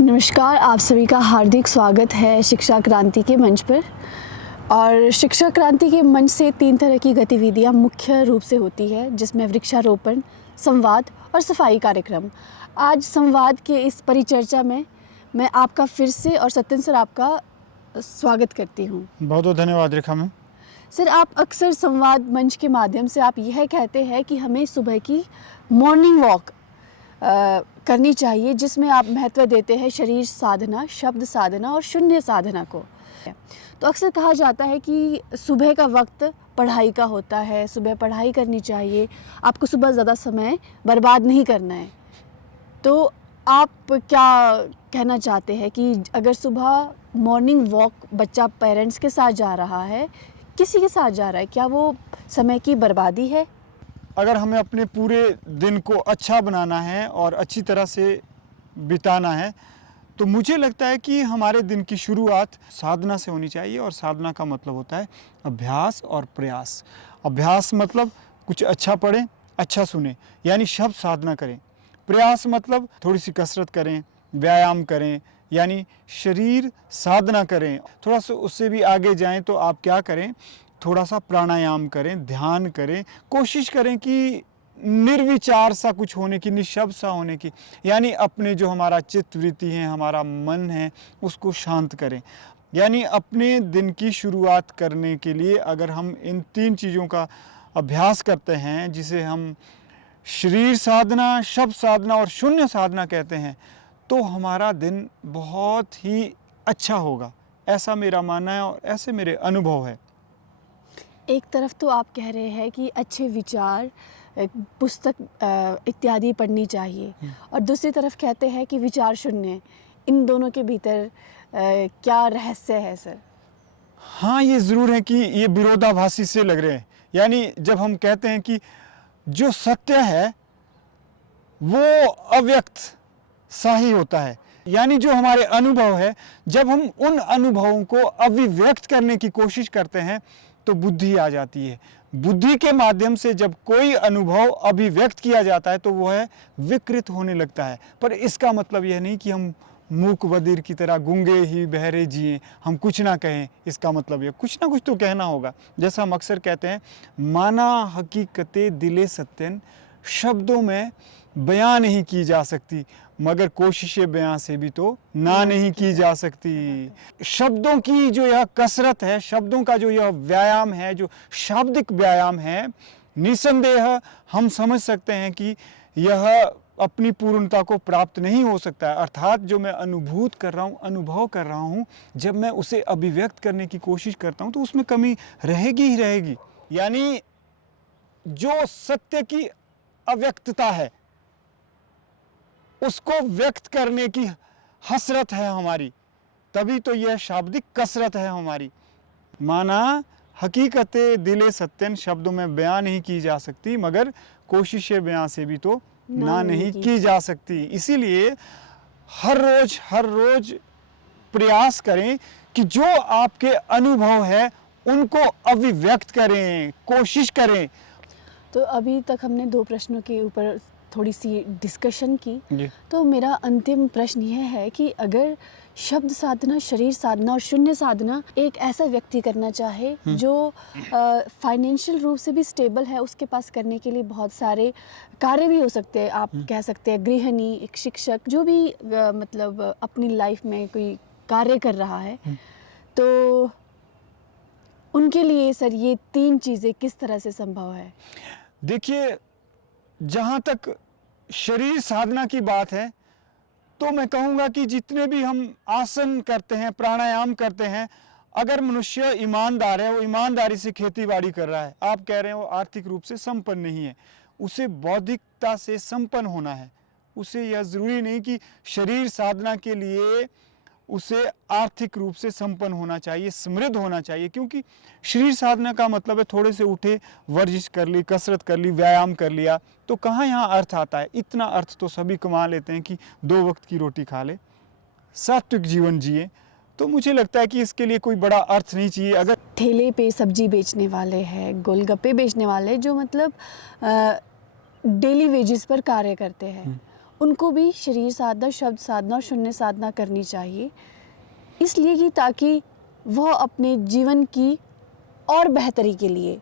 नमस्कार, आप सभी का हार्दिक स्वागत है शिक्षा क्रांति के मंच पर। और शिक्षा क्रांति के मंच से 3 तरह की गतिविधियां मुख्य रूप से होती है, जिसमें वृक्षारोपण, संवाद और सफाई कार्यक्रम। आज संवाद के इस परिचर्चा में मैं आपका फिर से और सत्यन सर आपका स्वागत करती हूँ। बहुत बहुत धन्यवाद रेखा मैम। सर, आप अक्सर संवाद मंच के माध्यम से आप यह कहते हैं कि हमें सुबह की मॉर्निंग वॉक करनी चाहिए, जिसमें आप महत्व देते हैं शरीर साधना, शब्द साधना और शून्य साधना को। तो अक्सर कहा जाता है कि सुबह का वक्त पढ़ाई का होता है, सुबह पढ़ाई करनी चाहिए, आपको सुबह ज़्यादा समय बर्बाद नहीं करना है। तो आप क्या कहना चाहते हैं कि अगर सुबह मॉर्निंग वॉक बच्चा पेरेंट्स के साथ जा रहा है, किसी के साथ जा रहा है, क्या वो समय की बर्बादी है? अगर हमें अपने पूरे दिन को अच्छा बनाना है और अच्छी तरह से बिताना है, तो मुझे लगता है कि हमारे दिन की शुरुआत साधना से होनी चाहिए। और साधना का मतलब होता है अभ्यास और प्रयास। अभ्यास मतलब कुछ अच्छा पढ़ें, अच्छा सुने, यानी शब्द साधना करें। प्रयास मतलब थोड़ी सी कसरत करें, व्यायाम करें, यानी शरीर साधना करें। थोड़ा सा उससे भी आगे जाएं तो आप क्या करें, थोड़ा सा प्राणायाम करें, ध्यान करें, कोशिश करें कि निर्विचार सा कुछ होने की, निशब्द सा होने की, यानी अपने जो हमारा चित्तवृत्ति है, हमारा मन है, उसको शांत करें। यानी अपने दिन की शुरुआत करने के लिए अगर हम इन 3 चीज़ों का अभ्यास करते हैं, जिसे हम शरीर साधना, शब्द साधना और शून्य साधना कहते हैं, तो हमारा दिन बहुत ही अच्छा होगा। ऐसा मेरा मानना है और ऐसे मेरे अनुभव है। एक तरफ तो आप कह रहे हैं कि अच्छे विचार, पुस्तक इत्यादि पढ़नी चाहिए, और दूसरी तरफ कहते हैं कि विचार शून्य। इन दोनों के भीतर क्या रहस्य है सर? हाँ, ये ज़रूर है कि ये विरोधाभासी से लग रहे हैं। यानी जब हम कहते हैं कि जो सत्य है वो अव्यक्त सा ही होता है, यानी जो हमारे अनुभव है, जब हम उन अनुभवों को अभिव्यक्त करने की कोशिश करते हैं तो बुद्धि आ जाती है। बुद्धि के माध्यम से जब कोई अनुभव अभिव्यक्त किया जाता है तो वो है विकृत होने लगता है। पर इसका मतलब यह नहीं कि हम मूक बधिर की तरह गूंगे ही बहरे जिए, हम कुछ ना कहें। इसका मतलब ये कुछ ना कुछ तो कहना होगा। जैसा हम अक्सर कहते हैं, माना हकीकते दिले सत्यन, शब्दों में बयां नहीं की जा सकती, मगर कोशिशें बयां से भी तो ना नहीं की जा सकती। शब्दों की जो यह कसरत है, शब्दों का जो यह व्यायाम है, जो शाब्दिक व्यायाम है, निसंदेह हम समझ सकते हैं कि यह अपनी पूर्णता को प्राप्त नहीं हो सकता है। अर्थात जो मैं अनुभूत कर रहा हूँ, अनुभव कर रहा हूँ, जब मैं उसे अभिव्यक्त करने की कोशिश करता हूँ तो उसमें कमी रहेगी ही रहेगी। यानी जो सत्य की अव्यक्तता है, उसको व्यक्त करने की हसरत है हमारी, तभी तो यह शाब्दिक कसरत है हमारी। माना हकीकते दिले सत्यन, शब्दों में बयां नहीं की जा सकती, मगर कोशिशें बयां से भी तो ना नहीं की जा सकती। इसीलिए हर रोज प्रयास करें कि जो आपके अनुभव है उनको अभिव्यक्त करें, कोशिश करें। तो अभी तक हमने 2 प्रश्नों के ऊपर थोड़ी सी डिस्कशन की। जी। तो मेरा अंतिम प्रश्न यह है कि अगर शब्द साधना, शरीर साधना और शून्य साधना एक ऐसा व्यक्ति करना चाहे जो फाइनेंशियल रूप से भी स्टेबल है, उसके पास करने के लिए बहुत सारे कार्य भी हो सकते हैं, आप कह सकते हैं गृहिणी, एक शिक्षक, जो भी मतलब अपनी लाइफ में कोई कार्य कर रहा है, तो उनके लिए सर ये 3 चीज़ें किस तरह से संभव है? देखिए, जहाँ तक शरीर साधना की बात है, तो मैं कहूँगा कि जितने भी हम आसन करते हैं, प्राणायाम करते हैं, अगर मनुष्य ईमानदार है, वो ईमानदारी से खेती बाड़ी कर रहा है, आप कह रहे हैं वो आर्थिक रूप से संपन्न नहीं है, उसे बौद्धिकता से संपन्न होना है। उसे यह ज़रूरी नहीं कि शरीर साधना के लिए उसे आर्थिक रूप से संपन्न होना चाहिए, समृद्ध होना चाहिए। क्योंकि शरीर साधना का मतलब है थोड़े से उठे, वर्जिश कर ली, कसरत कर ली, व्यायाम कर लिया, तो कहाँ यहाँ अर्थ आता है? इतना अर्थ तो सभी कमा लेते हैं कि 2 वक्त की रोटी खा ले, सात्विक जीवन जिए। तो मुझे लगता है कि इसके लिए कोई बड़ा अर्थ नहीं चाहिए। अगर ठेले पे सब्जी बेचने वाले हैं, गोलगप्पे बेचने वाले, जो मतलब डेली वेजेस पर कार्य करते हैं, उनको भी शरीर साधना, शब्द साधना और शून्य साधना करनी चाहिए, इसलिए कि ताकि वह अपने जीवन की और बेहतरी के लिए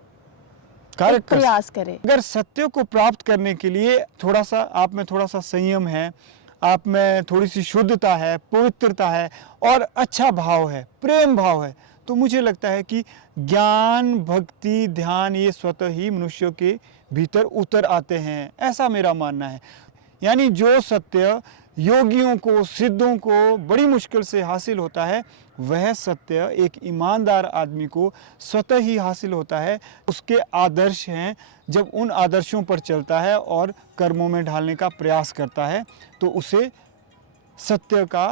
कार्य एक कर प्रयास करें। अगर सत्य को प्राप्त करने के लिए थोड़ा सा आप में थोड़ा सा संयम है, आप में थोड़ी सी शुद्धता है, पवित्रता है और अच्छा भाव है, प्रेम भाव है, तो मुझे लगता है कि ज्ञान, भक्ति, ध्यान ये स्वतः ही मनुष्यों के भीतर उतर आते हैं, ऐसा मेरा मानना है। यानी जो सत्य योगियों को, सिद्धों को बड़ी मुश्किल से हासिल होता है, वह सत्य एक ईमानदार आदमी को स्वतः ही हासिल होता है। उसके आदर्श हैं, जब उन आदर्शों पर चलता है और कर्मों में ढालने का प्रयास करता है, तो उसे सत्य का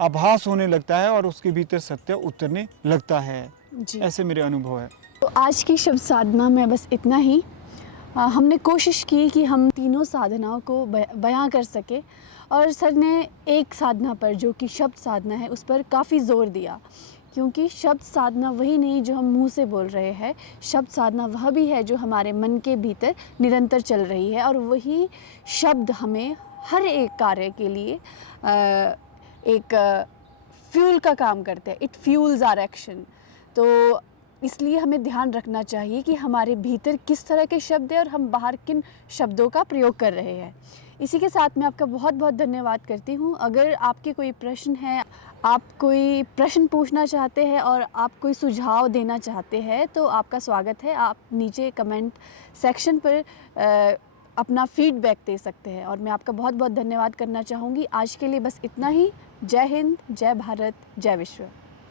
आभास होने लगता है और उसके भीतर सत्य उतरने लगता है। जी। ऐसे मेरे अनुभव है। तो आज की शब्द साधना में बस इतना ही। हमने कोशिश की कि हम तीनों साधनाओं को बयां कर सके, और सर ने एक साधना पर, जो कि शब्द साधना है, उस पर काफ़ी ज़ोर दिया, क्योंकि शब्द साधना वही नहीं जो हम मुंह से बोल रहे हैं, शब्द साधना वह भी है जो हमारे मन के भीतर निरंतर चल रही है, और वही शब्द हमें हर एक कार्य के लिए एक फ्यूल का काम करते हैं। It fuels our action. तो इसलिए हमें ध्यान रखना चाहिए कि हमारे भीतर किस तरह के शब्द हैं और हम बाहर किन शब्दों का प्रयोग कर रहे हैं। इसी के साथ मैं आपका बहुत बहुत धन्यवाद करती हूँ। अगर आपके कोई प्रश्न है, आप कोई प्रश्न पूछना चाहते हैं और आप कोई सुझाव देना चाहते हैं, तो आपका स्वागत है। आप नीचे कमेंट सेक्शन पर अपना फीडबैक दे सकते हैं, और मैं आपका बहुत बहुत धन्यवाद करना चाहूँगी। आज के लिए बस इतना ही। जय हिंद, जय भारत, जय विश्व।